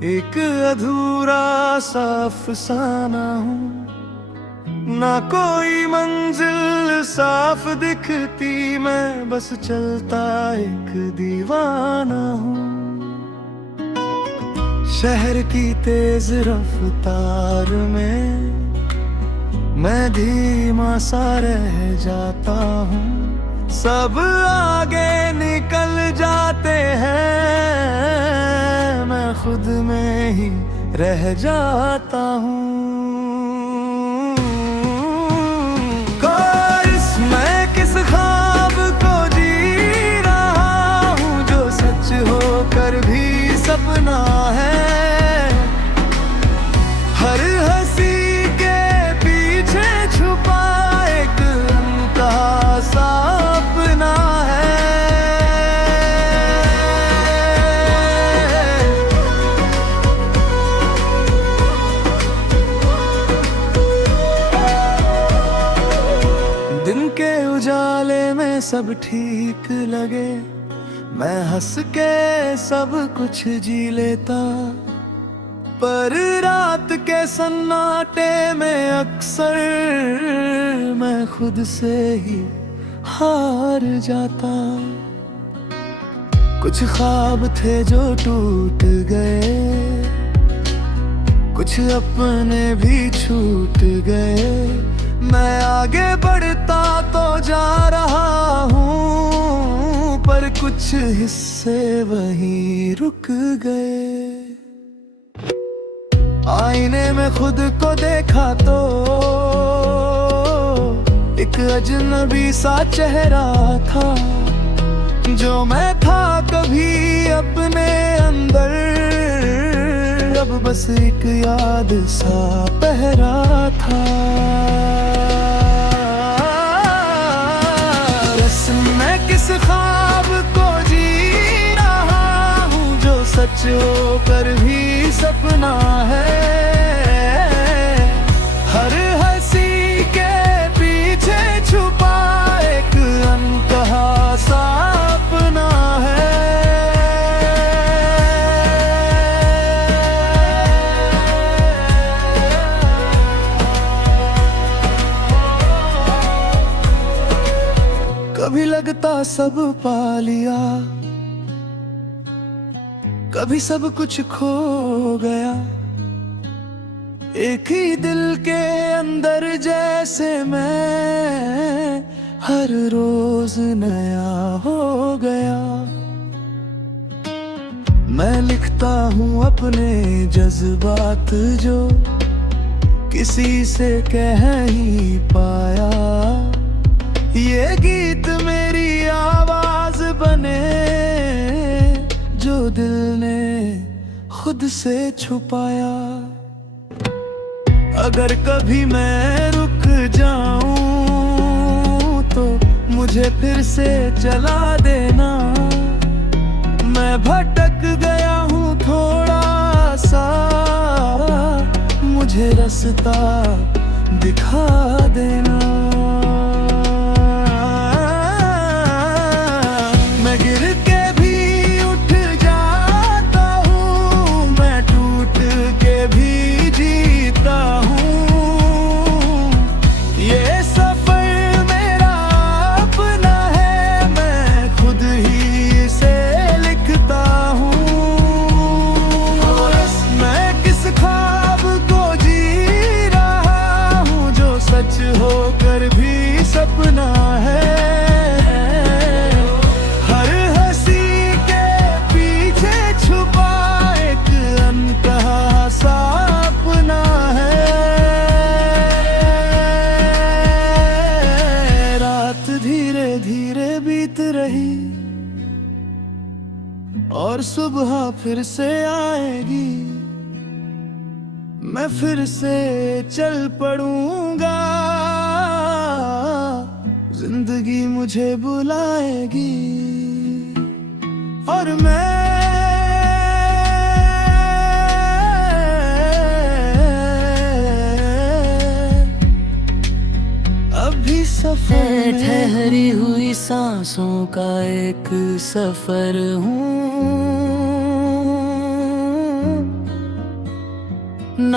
एक अधूरा सा अफसाना हूँ, ना कोई मंजिल साफ दिखती, मैं बस चलता एक दीवाना हूँ। शहर की तेज रफ्तार में मैं धीमा सा रह जाता हूँ, सब आगे निकल जाते हैं, मैं खुद में ही रह जाता हूँ। मैं किस ख्वाब को जी रहा हूँ, जो सच होकर भी सपना है। हर हंसी के पीछे छुपा एक अनकहा सा अपना है। दिन के उजाले में सब ठीक लगे, मैं हंस के सब कुछ जी लेता, पर रात के सन्नाटे में अक्सर मैं खुद से ही हार जाता। कुछ ख्वाब थे जो टूट गए, कुछ अपने भी छूट गए, मैं आगे बढ़ता तो जा रहा हूँ, पर कुछ हिस्से वहीं रुक गए। आईने में खुद को देखा तो एक अजनबी सा चेहरा था, जो मैं था कभी अपने अंदर, अब बस एक याद सा पहरा था। बस मैं किस ख्वाब को जी रहा हूँ, जो सच होकर भी सपना है। हर हंसी के पीछे छुपा एक अनकहा सा अपना है। कभी लगता सब पा लिया, कभी सब कुछ खो गया, एक ही दिल के अंदर जैसे मैं हर रोज नया हो गया। मैं लिखता हूँ अपने जज्बात जो किसी से कह ही पाया, ये गीत मेरी आवाज बने जो दिल ने खुद से छुपाया। अगर कभी मैं रुक जाऊं तो मुझे फिर से चला देना, मैं भटक गया हूँ थोड़ा सा, मुझे रास्ता दिखा देना। मैं गिर के भी उठ जाता हूँ, मैं टूट के भी जीता हूँ, ये सफर मेरा अपना है, मैं खुद ही इसे लिखता हूँ। मैं किस ख्वाब को जी रहा हूँ, जो सच होकर भी सपना है। धीरे धीरे बीत रही और सुबह फिर से आएगी, मैं फिर से चल पड़ूंगा, जिंदगी मुझे बुलाएगी और मैं अभी सफर ठहरी हुई सांसों का एक सफर हूँ,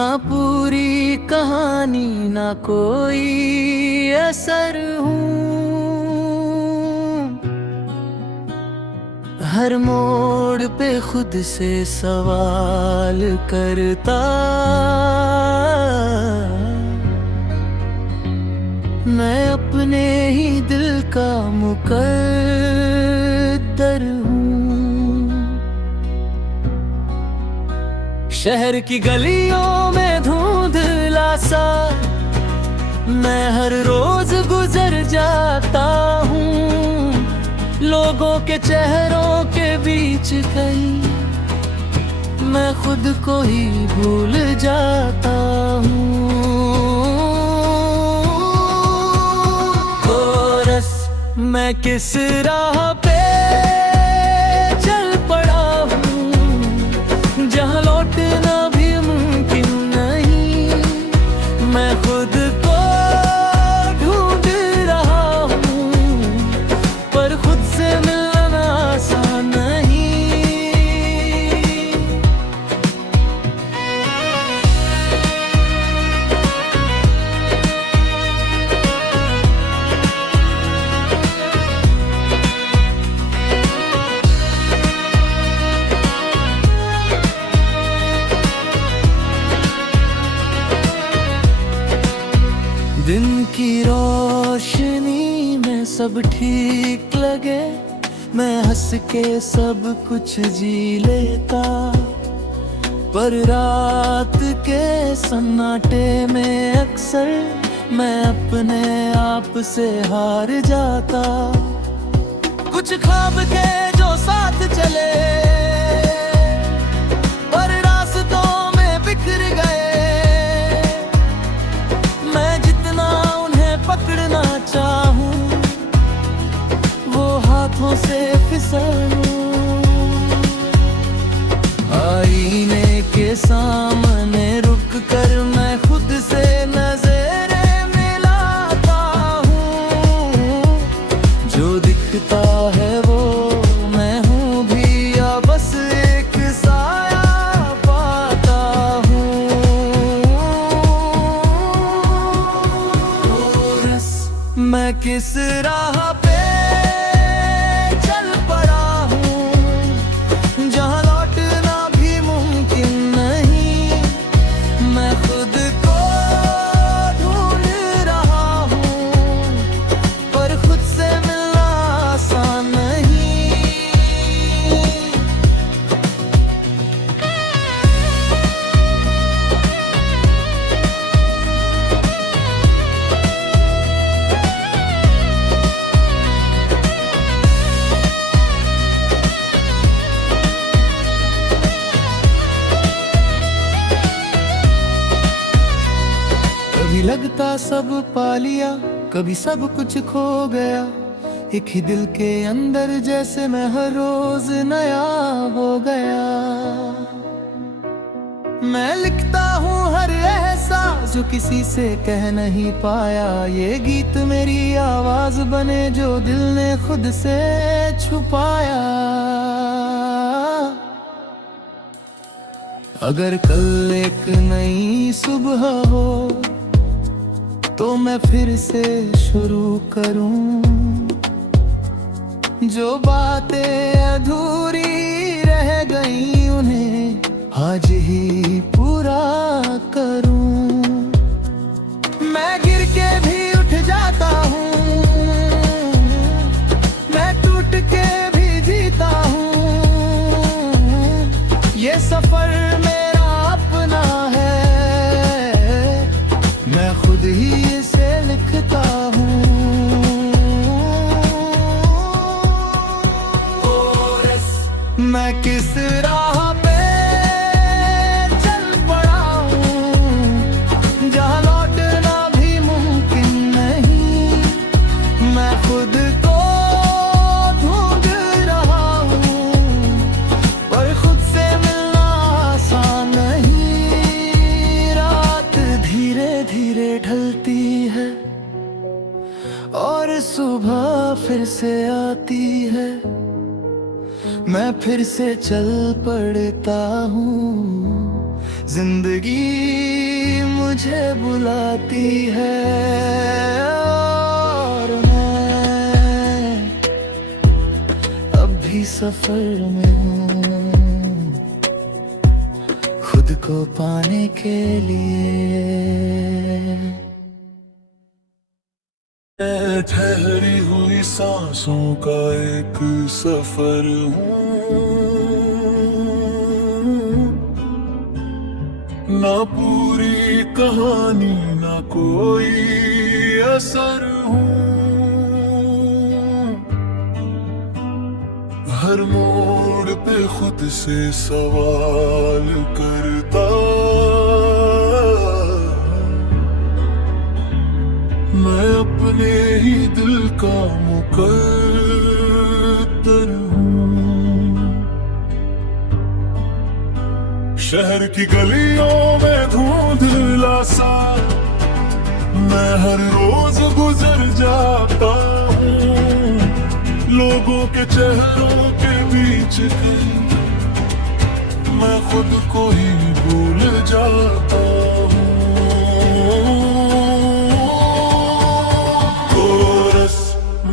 ना पूरी कहानी ना कोई असर हूँ। हर मोड़ पे खुद से सवाल करता, मैं अपने ही दिल का मुकद्दर हूँ। शहर की गलियों में धुंधला सा मैं हर रोज गुजर जाता हूँ। लोगों के चेहरों के बीच कहीं मैं खुद को ही भूल जाता हूँ। कोरस मैं किस राह पे चल पड़ा हूँ, जहाँ लौटना भी मुमकिन नहीं। मैं खुद को ढूंढ रहा हूँ, पर खुद से मिलना आसान नहीं। दिन की रोशनी में सब ठीक लगे, मैं हंस के सब कुछ जी लेता। पर रात के सन्नाटे में अक्सर मैं अपने आप से हार जाता। कुछ ख्वाब थे जो साथ चले, पर रास्तों में बिखर गए। पकड़ना चाहूं वो हाथों से फिसलूं। आईने के सामने रुक कर मैं खुद से नजरें मिलाता हूँ। जो दिखता है वो मैं हूँ भी, या बस एक साया पाता हूँ। मैं किस राह पे चल पड़ा हूँ, जहाँ लौटना भी मुमकिन नहीं। मैं खुद को ढूंढ रहा हूँ, पर खुद से मिलना आसान नहीं। कभी लगता सब पा लिया, कभी सब कुछ खो गया। एक ही दिल के अंदर जैसे मैं हर रोज नया हो गया। मैं लिखता हूँ हर एहसास जो किसी से कह नहीं पाया। ये गीत मेरी आवाज बने जो दिल ने खुद से छुपाया। अगर कल एक नई सुबह हो तो मैं फिर से शुरू करूं। जो बातें अधूरी रह गई उन्हें आज ही पूरा करूं। मैं गिर के भी उठ जाता हूँ, मैं टूट के भी जीता हूँ। ये सफर मेरा अपना है, मैं खुद ही इसे लिखता हूँ। मैं किस राह पे चल पड़ा हूँ, जहाँ लौटना भी मुमकिन नहीं। मैं खुद को ढूंढ रहा हूँ, पर खुद से मिलना आसान नहीं। रात धीरे धीरे ढलती है और सुबह फिर से आती है। मैं फिर से चल पड़ता हूँ, जिंदगी मुझे बुलाती है और मैं अब भी सफर में हूँ खुद को पाने के लिए। ठहरी हुई सांसों का एक सफर हूँ, ना पूरी कहानी ना कोई असर हूँ। हर मोड़ पे खुद से सवाल करता, मैं अपने ही दिल का मुकद्दर हूँ। शहर की गलियों में धुंधला सा मैं हर रोज गुजर जाता हूँ, लोगों के चेहरों के बीच मैं खुद को ही भूल जाता हूँ।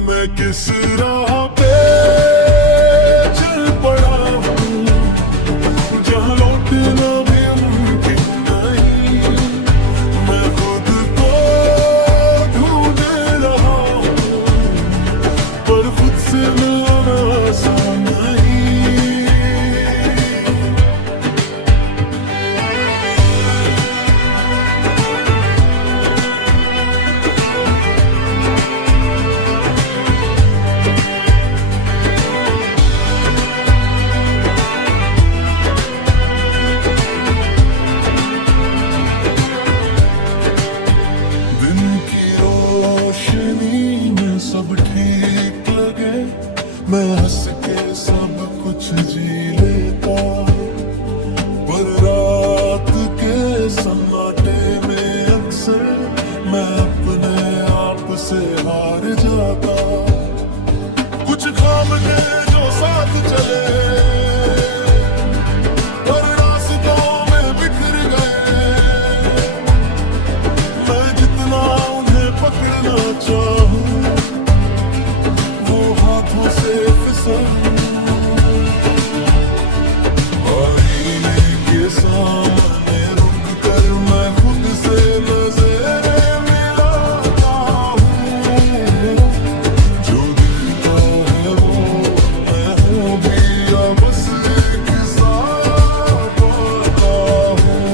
मैं किस राह पे चल पड़ा हूँ, जहाँ लौटना भी मुमकिन नहीं। मैं खुद को ढूंढ रहा हूँ, पर खुद से मिलना आसान नहीं। सब ठीक लगे, मैं हंस के सब कुछ जी लेता, पर रात के सन्नाटे में अक्सर मैं अपने आप से हार जाता। कुछ ख्वाब थे जो साथ चले, पर रास्तों में बिखर गए। मैं जितना उन्हें पकड़ना चाहूं से आईने के सामने रुक कर मैं खुद से नजरें मिलाता हूँ। जो दिखता है वो मैं हूँ भी, या बस एक साथ पाता हूँ।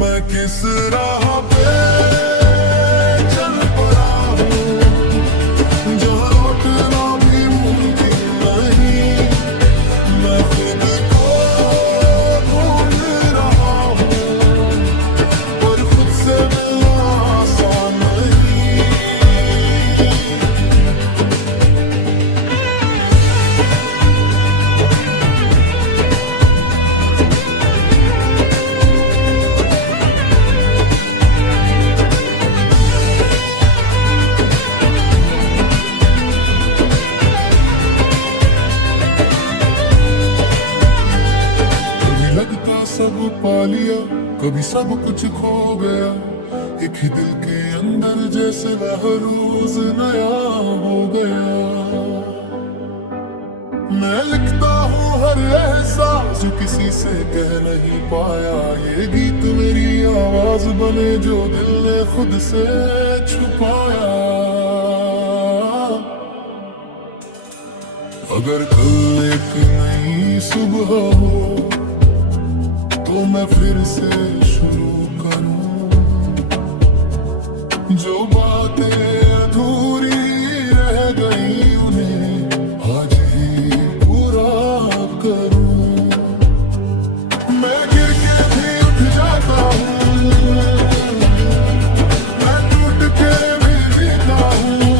मैं किस राह पे सब पा लिया, कभी सब कुछ खो गया। एक ही दिल के अंदर जैसे वह रोज नया हो गया। मैं लिखता हूँ हर एहसास जो किसी से कह नहीं पाया। ये गीत मेरी आवाज बने जो दिल ने खुद से छुपाया। अगर कल एक नई सुबह हो तो मैं फिर से शुरू करूं, जो बातें अधूरी रह गई उन्हें आज ही पूरा करूं। मैं गिर के भी उठ जाता हूं, मैं टूट के भी जीता हूं।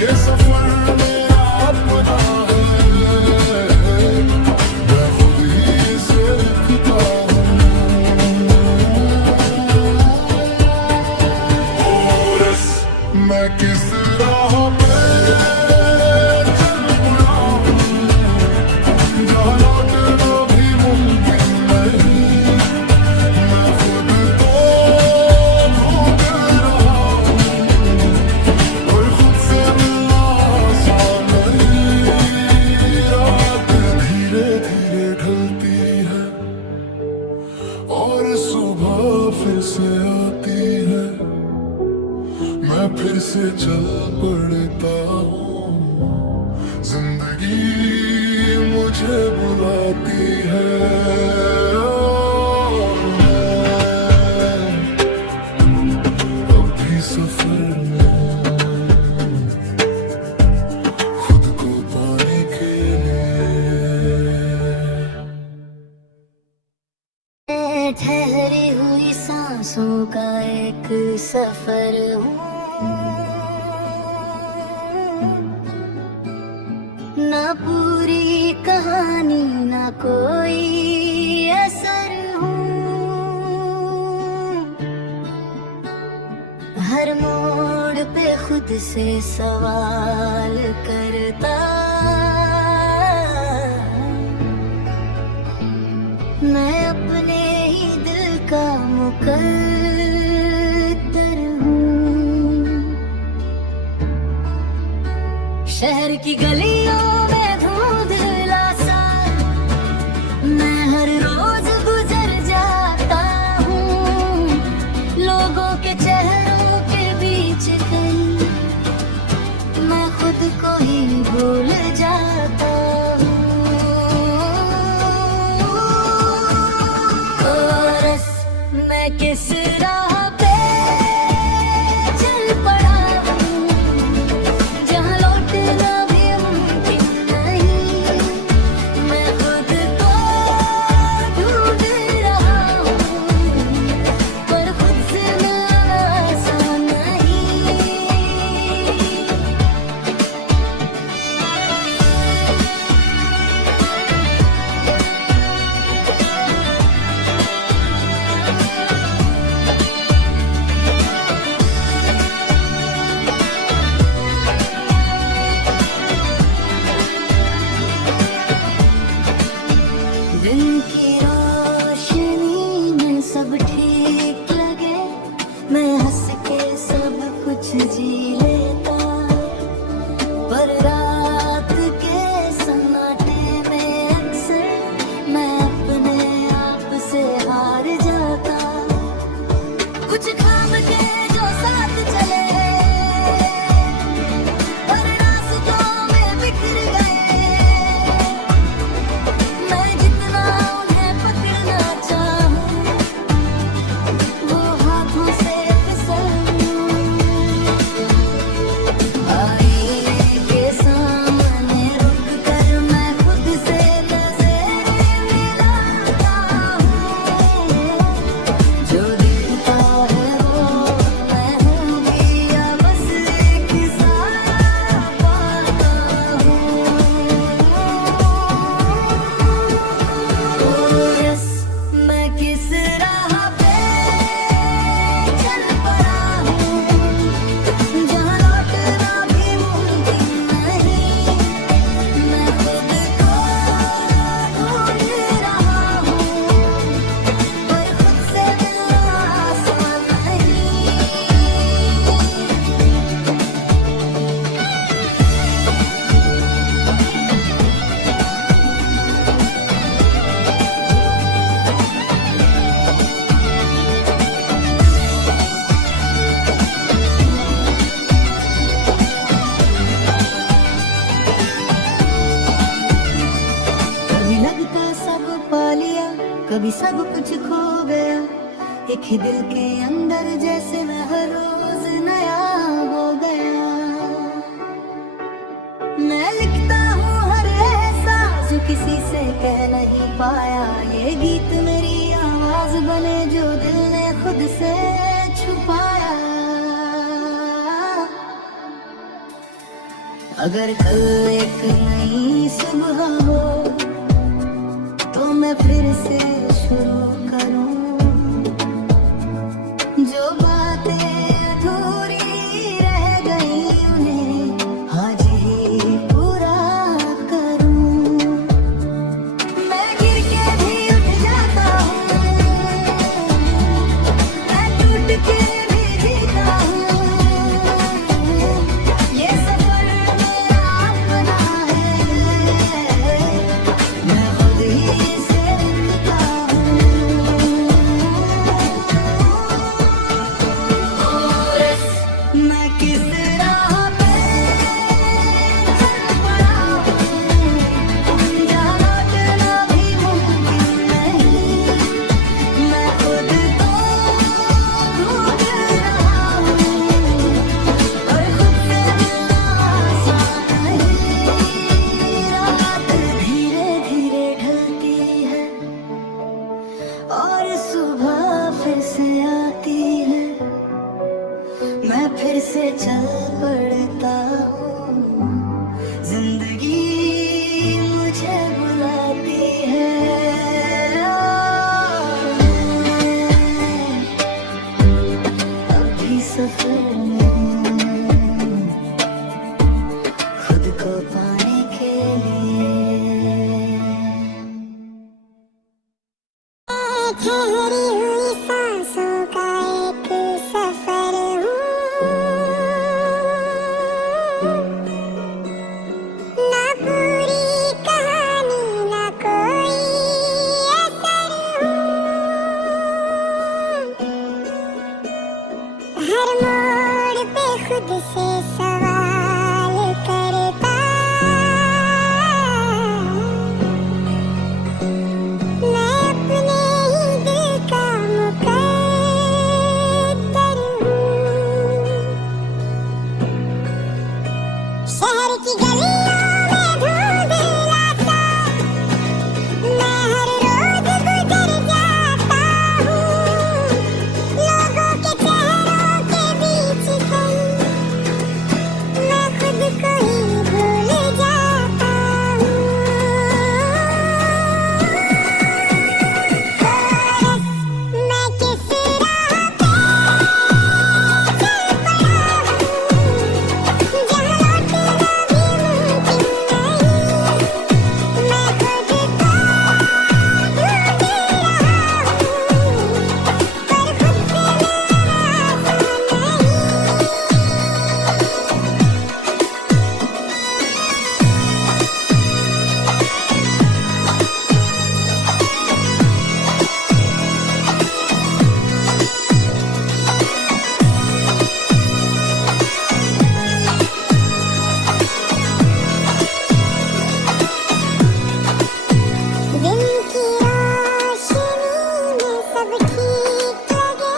ये सफर मेरा अपना है, मैं खुद ही से लिखता हूं। और मैं किस राह पे चल पड़ा पड़ता हूँ। जिंदगी मुझे बुलाती है और मैं अब भी सफर में खुद को पाने के लिए। ठहरी हुई सांसों का एक सफर हूँ, ना पूरी कहानी ना कोई असर हूँ। हर मोड़ पे खुद से सवाल करता, मैं अपने ही दिल का मुकद्दर हूँ। शहर की गलियों में धुंधला सा मैं हर रोज गुजर जाता हूँ। लोगों के चेहरों के बीच कहीं मैं खुद को ही भूल जाता हूँ। मैं किस राह पे चल पड़ा हूँ, जहाँ लौटना भी मुमकिन नहीं। मैं खुद को ढूंढ रहा हूँ, पर खुद से मिलना आसान नहीं। दिन की रोशनी में सब ठीक लगे, मैं हंस के सब कुछ जी लेता। पर रात के सन्नाटे में अक्सर मैं अपने आप से हार जाता। कुछ ख्वाब के जो साथ चले पर रास्तों में बिखर गए। मैं जितना उन्हें पकड़ना चाहूं, वो हाथों से फिसलूं। आईने के सामने रुक कर मैं खुद से नजरें मिलाता हूँ। जो दिखता है वो मैं हूँ या बस एक साया पाता हूँ। यस, मैं किस राह पे चल पड़ा हूँ, जहाँ लौटना भी मुमकिन नहीं। मैं खुद को ढूंढ रहा हूँ, पर खुद से मिलना आसान नहीं। कभी लगता सब पा लिया, कभी सब कुछ खो गया। एक ही दिल के अंदर जैसे मैं हर रोज नया हो गया। मैं लिखता हूँ हर एहसास जो किसी से कह नहीं पाया। ये गीत मेरी आवाज बने जो दिल ने खुद से छुपाया। अगर कल एक नई सुबह हो तो मैं फिर से शुरू करूं। जो बातें अधूरी रह गई उन्हें आज ही पूरा करूं। मैं गिर के भी उठ जाता हूँ, मैं टूट के भी जीता हूँ। ये सफर मेरा अपना है, मैं खुद ही से लिखता हूँ। शहर की गलियों में धुंधला सा मैं हर रोज गुजर जाता हूँ। लोगों के चेहरों के बीच कहीं मैं खुद को ही भूल जाता हूँ। मैं किस राह पे चल पड़ा हूँ जहाँ लौटना भी मुमकिन नहीं। मैं खुद को ढूंढ रहा हूँ पर खुद से दिन की रोशनी में सब ठीक लगे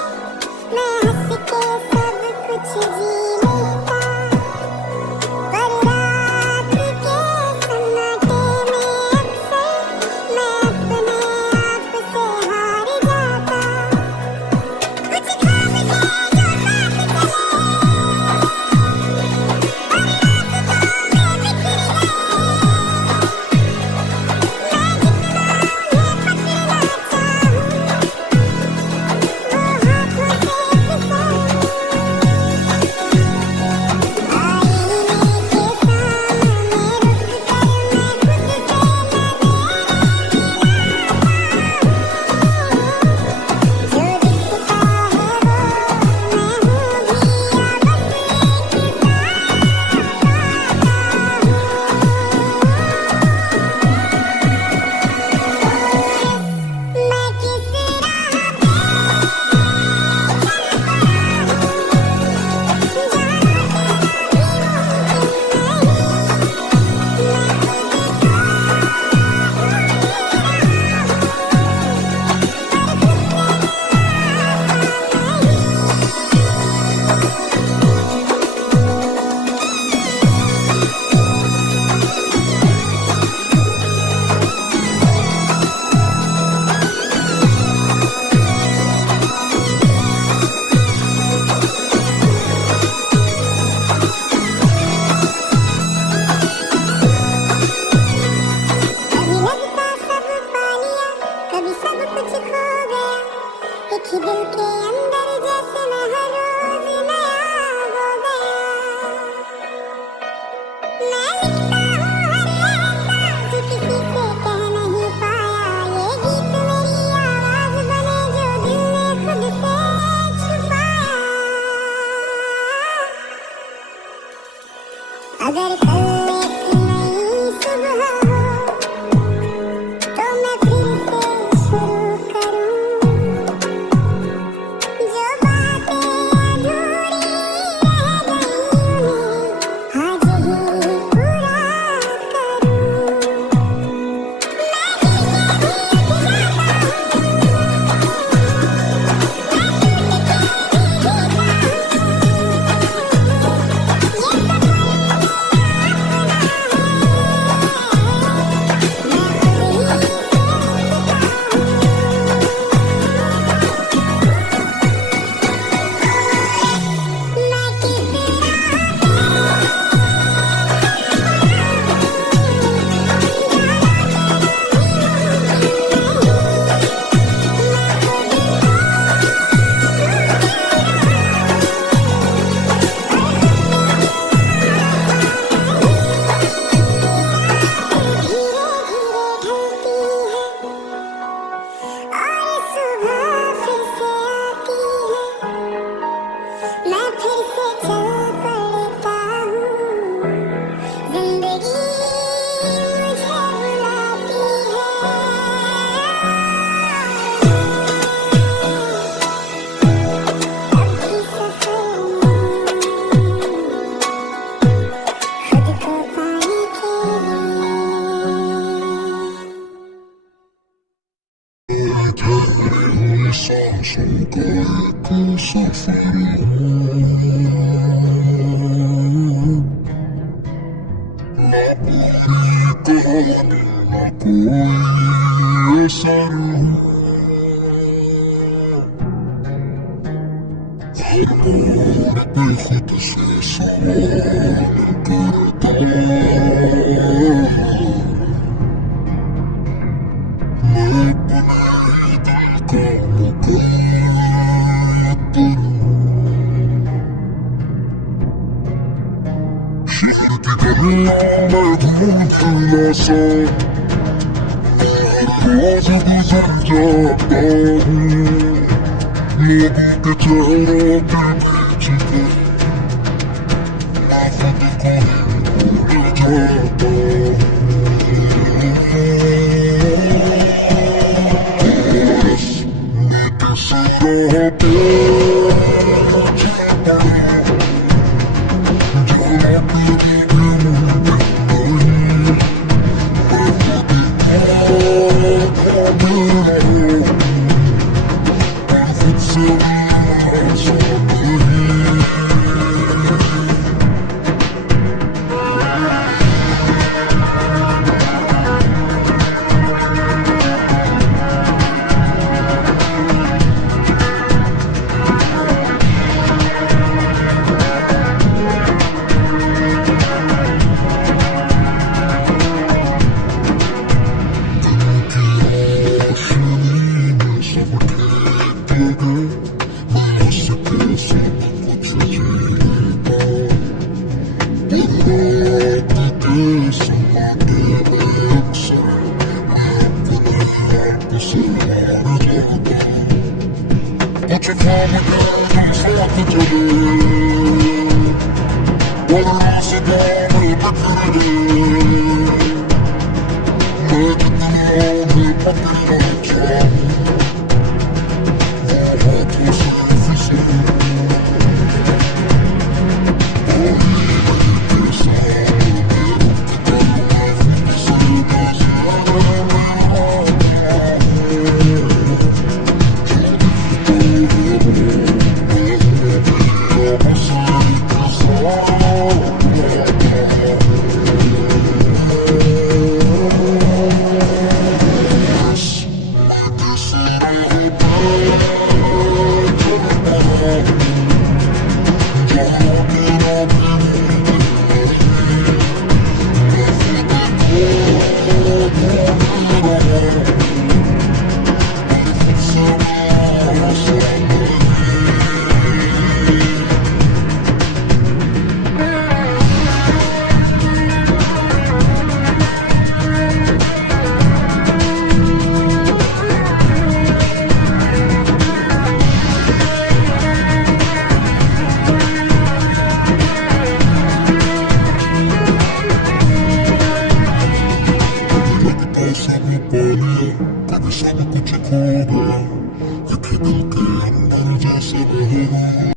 मैं हंस के सब कुछ जी लेता पर रात के सन्नाटे में अक्सर मैं अपने आप से हार जाता। कुछ ख्वाब थे जो साथ चले और रास्तों में बिखर कभी लगता सब पा लिया कभी सब कुछ खो गया एक ही दिल के अंदर जैसे मैं हर रोज नया हो गया। मैं लिखता हूँ हर एहसास जो किसी से कह नहीं पाया ये गीत मेरी आवाज बने जो दिल ने खुद से छुपाया। अगर कल एक नई सुबह हो तो मैं फिर से शुरू करूँ जो बातें अधूरी रह गई उन्हें आज ही पूरा करूँ। कोई असर खुद से सवाल करता मैं अपने दिल का मुकद्दर शिफ्ट करूँ मैं धूल खिला सा रोज गुजर जाता हूँ लोगों के चेहरों पे खींच कर मैं खुद को भूल जाता हूँ मैं किसी राह पे जीता हूँ जो कभी भी मुमकिन नहीं मैं खुद से कुछ काम साथ चले वरना से में पकड़ मैं दुनिया में पकड़ना चाहूँ हाथों से फिसलूं कभी सब कुछ खो गया, दिल के अंदर जैसे बह गया।